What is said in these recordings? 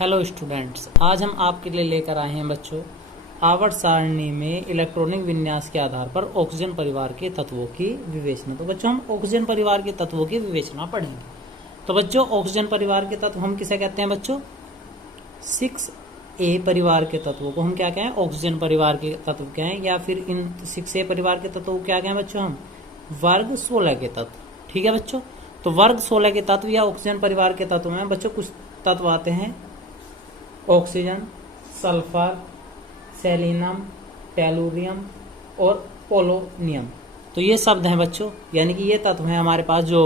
Hello students, आज हम आपके लिए लेकर आए हैं बच्चों आवर्त सारणी में इलेक्ट्रॉनिक विन्यास के आधार पर ऑक्सीजन परिवार के तत्वों की विवेचना। तो बच्चों हम ऑक्सीजन परिवार के तत्वों की विवेचना पढ़ेंगे। तो बच्चों ऑक्सीजन परिवार के तत्व हम किसे कहते हैं बच्चों? 6A परिवार के तत्वों को हम क्या कहें? ऑक्सीजन परिवार के तत्व कहें, या फिर इन 6A परिवार के तत्वों को क्या कहें बच्चों? हम वर्ग 16 के तत्व। ठीक है बच्चों, तो वर्ग 16 के तत्व या ऑक्सीजन परिवार के तत्व में बच्चों कुछ तत्व आते हैं: ऑक्सीजन, सल्फर, सेलिनम, टेलुरियम और पोलोनियम। तो ये शब्द हैं बच्चों, यानी कि ये तत्व हैं हमारे पास जो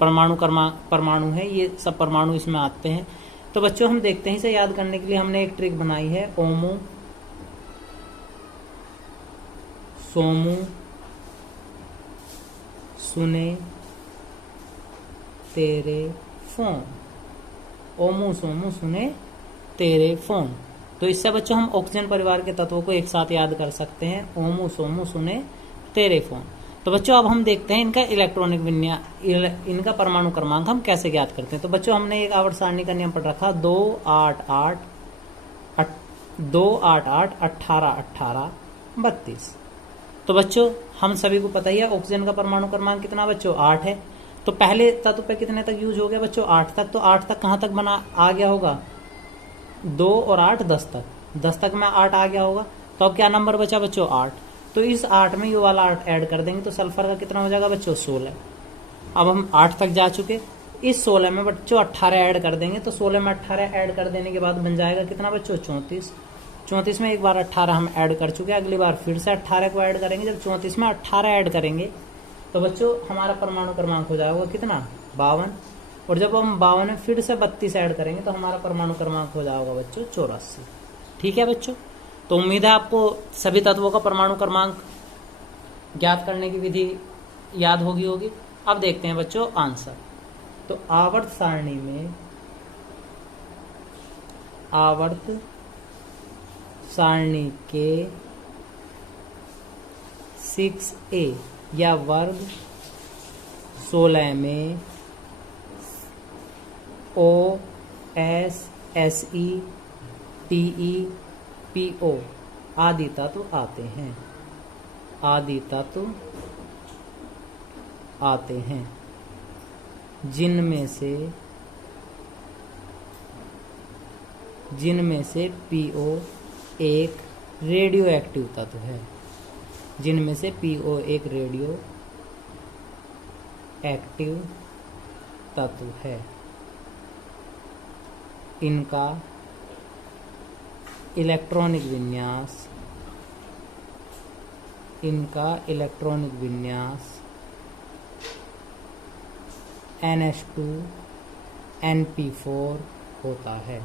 परमाणु है, ये सब परमाणु इसमें आते हैं। तो बच्चों हम देखते हैं, इसे याद करने के लिए हमने एक ट्रिक बनाई है। ओमो, सोमू, सुने, तेरे, फोन। ओमू, सोमू, सुने, तेरे, फोन। तो इससे बच्चों हम ऑक्सीजन परिवार के तत्वों को एक साथ याद कर सकते हैं: ओमू, सोमू, सुने, तेरे, फोन। तो बच्चों अब हम देखते हैं इनका इलेक्ट्रॉनिक विन्यास, इनका परमाणु क्रमांक हम कैसे ज्ञात करते हैं। तो बच्चों हमने एक आवर्त सारणी का नियम पढ़ रखा: 2 8 8 2 8 8 18 18 32। तो बच्चों हम सभी को पता ही है ऑक्सीजन का परमाणु क्रमांक कितना बच्चों? 8 है। तो पहले तत्व पे कितने तक यूज हो गया बच्चों? 8 तक। तो 8 तक कहां तक बना आ गया होगा? 2 और 8 10 तक। 10 तक में 8 आ गया होगा। तो अब क्या नंबर बचा बच्चों? 8। तो इस 8 में ये वाला 8 ऐड कर देंगे तो सल्फर का कितना हो जाएगा बच्चों? 16। अब हम 8 तक जा चुके, इस 16 में बच्चों 18 ऐड कर देंगे तो 16 में 18 ऐड कर देने के बाद बन जाएगा कितना बच्चों? 34। 34 में एक बार 18 हम ऐड कर चुके, अगली बार फिर से 18 को ऐड करेंगे। जब 34 में 18 ऐड करेंगे तो बच्चों हमारा परमाणु क्रमांक हो जाएगा कितना? 52। और जब हम 52 में फिर से 32 ऐड करेंगे तो हमारा परमाणु क्रमांक हो जाएगा बच्चों 84। ठीक है बच्चों, तो उम्मीद है आपको सभी तत्वों का परमाणु क्रमांक ज्ञात करने की विधि याद होगी। अब देखते हैं बच्चों आंसर। तो आवर्त सारणी में, आवर्त सारणी के 6A या वर्ग 16 में O, S, Se, Te, Po आदि तत्व आते हैं। आदि तत्व आते हैं जिनमें से Po एक रेडियो एक्टिव तत्व है। जिनमें से Po एक रेडियो एक्टिव तत्व है। इनका इलेक्ट्रॉनिक विन्यास NH2 NP4 होता है।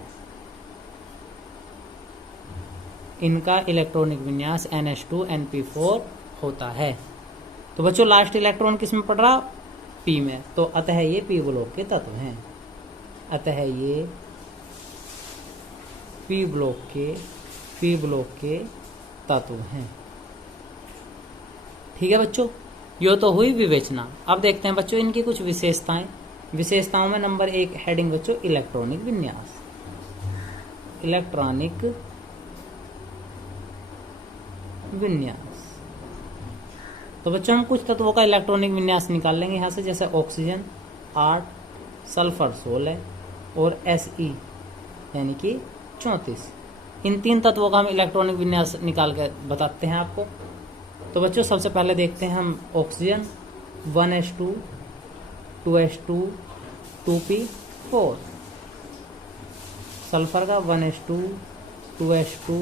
इनका इलेक्ट्रॉनिक विन्यास NH2 NP4 होता है। तो बच्चों लास्ट इलेक्ट्रॉन किस में पड़ रहा? P में। तो अतः ये P ब्लॉक के तत्व हैं। अतः ये P ब्लॉक के तत्व हैं। ठीक है बच्चों, यो तो हुई विवेचना। अब देखते हैं बच्चों इनकी कुछ विशेषताएं। विशेषताओं में नंबर 1 हेडिंग बच्चों इलेक्ट्रॉनिक विन्यास। इलेक्ट्रॉनिक विन्यास। तो बच्चों हम कुछ तत्वों का इलेक्ट्रॉनिक विन्यास निकाल लेंगे यहां से, जैसे ऑक्सीजन 8, सल्फर 16 और Se यानी कि 34। इन 3 तत्वों का हम इलेक्ट्रॉनिक विन्यास निकाल के बताते हैं आपको। तो बच्चों सबसे पहले देखते हैं हम oxygen 1s2 2s2 2p4। Sulphur का 1s2 2s2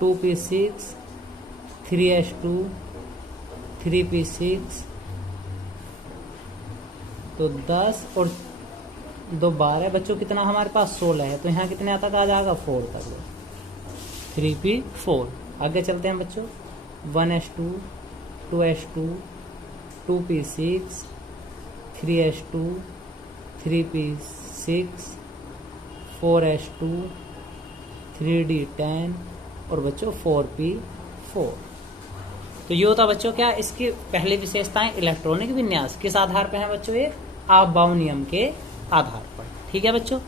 2p6 3s2 3p6। तो 10 और 2 12 बच्चों कितना हमारे पास? 16 है। तो यहाँ कितने तक आ जाएगा? 4 तक, 3p4। आगे चलते हैं बच्चों 1s2 2s2 2p6 3s2 3p6 4s2 3d10 और बच्चों 4p4। तो ये होता बच्चों क्या? इसकी पहली विशेषताएं इलेक्ट्रॉनिक विन्यास किस आधार पर है बच्चों? ये आपबाउ नियम के आधार पर। ठीक है बच्चों,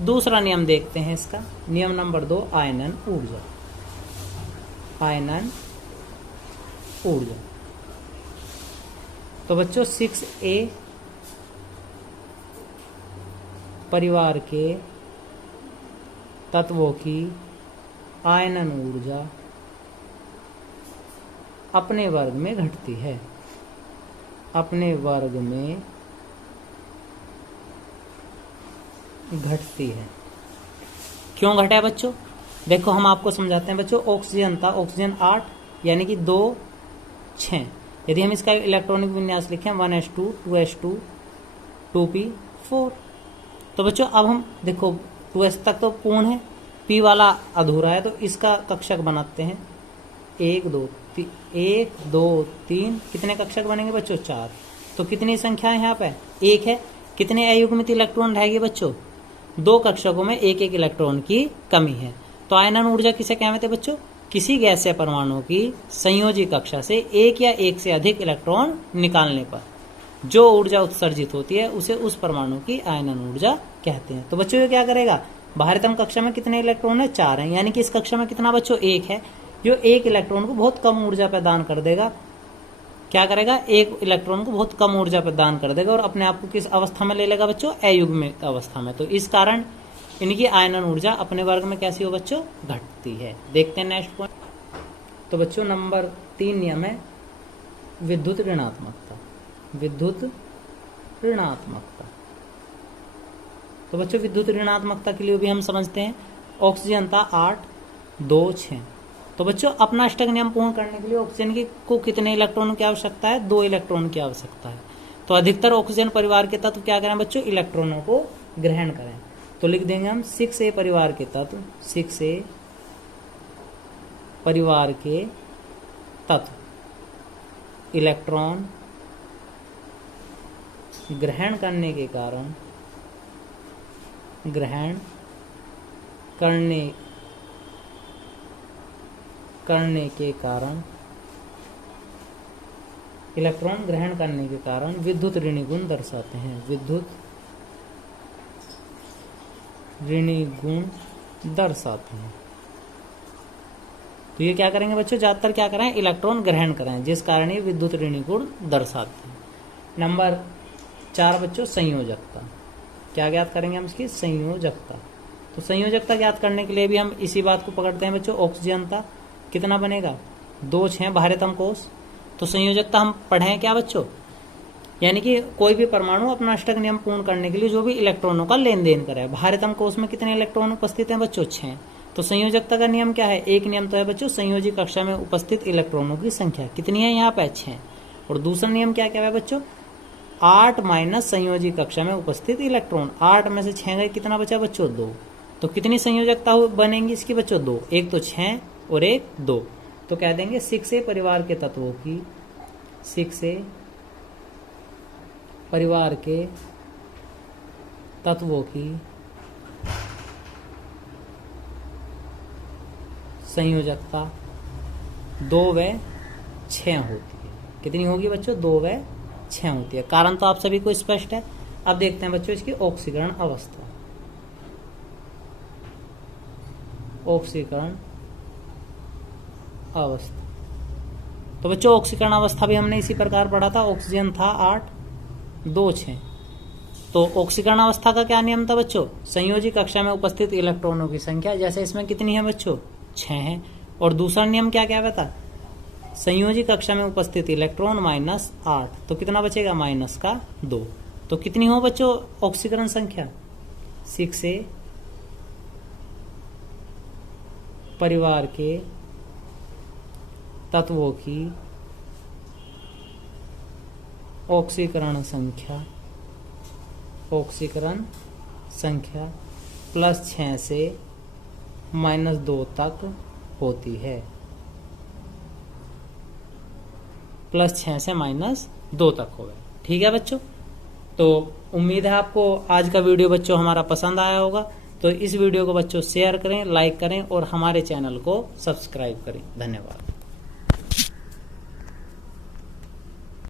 दूसरा नियम देखते हैं इसका, नियम नंबर 2, आयनन ऊर्जा। आयनन ऊर्जा। तो बच्चों 6a परिवार के तत्वों की आयनन ऊर्जा अपने वर्ग में घटती है। अपने वर्ग में घटती है। क्यों घटा है बच्चों? देखो हम आपको समझाते हैं बच्चों। ऑक्सीजन था, ऑक्सीजन 8 यानी कि 2 6। यदि हम इसका इलेक्ट्रॉनिक विन्यास लिखें 1s2 2s2 2p4। तो बच्चों अब हम देखो 2s तक तो पूर्ण है, p वाला अधूरा है, तो इसका कक्षक बनाते हैं 1 2 3। कितने कक्षक बनेंगे बच्चों? 4। तो कितनी संख्या है यहाँ पे? 1 है। कितने अयुग्मित इलेक्ट्रॉन रहेंगे बच्चों? 2 कक्षकों में 1 इलेक्ट्रॉन की कमी है। तो आयनन ऊर्जा किसे कहते हैं बच्चों? किसी गैसीय परमाणु की संयोजी कक्षा से एक या एक से अधिक इलेक्ट्रॉन निकालने पर जो ऊर्जा उत्सर्जित होती है उसे उस परमाणु की आयनन ऊर्जा कहते हैं। तो बच्चों ये क्या करेगा? बाहरतम कक्षा में कितने इलेक्ट्रॉन है? 4 है, यानी कि इस कक्षा में कितना बच्चों? 1 है, जो 1 इलेक्ट्रॉन को बहुत कम ऊर्जा प्रदान कर देगा। क्या करेगा? 1 इलेक्ट्रॉन को बहुत कम ऊर्जा प्रदान कर देगा और अपने आप को किस अवस्था में ले लेगा बच्चों? अयुग्मित अवस्था में। तो इस कारण इनकी आयनन ऊर्जा अपने वर्ग में कैसी हो बच्चों? घटती है। देखते हैं नेक्स्ट पॉइंट। तो बच्चों नंबर 3 नियम है विद्युत ऋणात्मकता। विद्युत ऋणात्मकता। तो बच्चों विद्युत ऋणात्मकता के लिए भी हम समझते हैं। ऑक्सीजन था 8 2 6। तो बच्चों अपना अष्टक नियम पूर्ण करने के लिए ऑक्सीजन को कितने इलेक्ट्रॉन की आवश्यकता है? 2 इलेक्ट्रॉन की आवश्यकता है। तो अधिकतर ऑक्सीजन परिवार के तत्व क्या करें बच्चों? इलेक्ट्रॉनों को ग्रहण करें। तो लिख देंगे हम 6a परिवार के तत्व, 6a परिवार के तत्व इलेक्ट्रॉन ग्रहण करने के कारण इलेक्ट्रॉन ग्रहण करने के कारण विद्युत ऋणी गुण दर्शाते हैं। विद्युत ऋणी गुण दर्शाते हैं। तो ये क्या करेंगे बच्चों? ज्यादातर क्या करें? इलेक्ट्रॉन ग्रहण करें, जिस कारण ये विद्युत ऋणी गुण दर्शाते हैं। नंबर 4 बच्चों संयोजकता। क्या ज्ञात करेंगे हम इसकी? संयोजकता। तो संयोजकता ज्ञात करने के लिए भी हम इसी बात को पकड़ते हैं बच्चों। ऑक्सीजन था कितना बनेगा? 2 6 बाह्यतम कोश। तो संयोजकता हम पढ़े क्या बच्चों? यानी कि कोई भी परमाणु अपना अष्टक नियम पूर्ण करने के लिए जो भी इलेक्ट्रॉनों का लेन देन करे। बाह्यतम कोश में कितने इलेक्ट्रॉन उपस्थित हैं बच्चों? 6। तो संयोजकता का नियम क्या है? एक नियम तो है बच्चों संयोजी कक्षा में उपस्थित इलेक्ट्रॉनों की संख्या कितनी है यहाँ पे? 6। और दूसरा नियम क्या क्या है बच्चों? 8 माइनस संयोजी कक्षा में उपस्थित इलेक्ट्रॉन। 8 में से 6 गए, कितना बचा बच्चों? 2। तो कितनी संयोजकता बनेंगी इसकी बच्चों? 2। एक तो 6 और एक 2। तो कह देंगे 6a परिवार के तत्वों की 6a परिवार के तत्वों की संयोजकता 2 व 6 होती है। कितनी होगी बच्चों? 2 व 6 होती है। कारण तो आप सभी को स्पष्ट है। अब देखते हैं बच्चों इसकी ऑक्सीकरण अवस्था। ऑक्सीकरण अवस्था। तो बच्चों ऑक्सीकरण अवस्था भी हमने इसी प्रकार पढ़ा था। ऑक्सीजन था 8 2 6। तो ऑक्सीकरण अवस्था का क्या नियम था बच्चों? संयोजी कक्षा में उपस्थित इलेक्ट्रॉनों की संख्या, जैसे इसमें कितनी है बच्चों? 6 है। और दूसरा नियम क्या क्या था? संयोजी कक्षा में उपस्थित इलेक्ट्रॉन माइनस 8। तो कितना बचेगा? माइनस का 2। तो कितनी हो बच्चों ऑक्सीकरण संख्या? 6a परिवार के तत्वों की ऑक्सीकरण संख्या +6 से -2 तक होती है। +6 से -2 तक हो गए। ठीक है बच्चों। तो उम्मीद है आपको आज का वीडियो बच्चों हमारा पसंद आया होगा। तो इस वीडियो को बच्चों शेयर करें, लाइक करें और हमारे चैनल को सब्सक्राइब करें। धन्यवाद।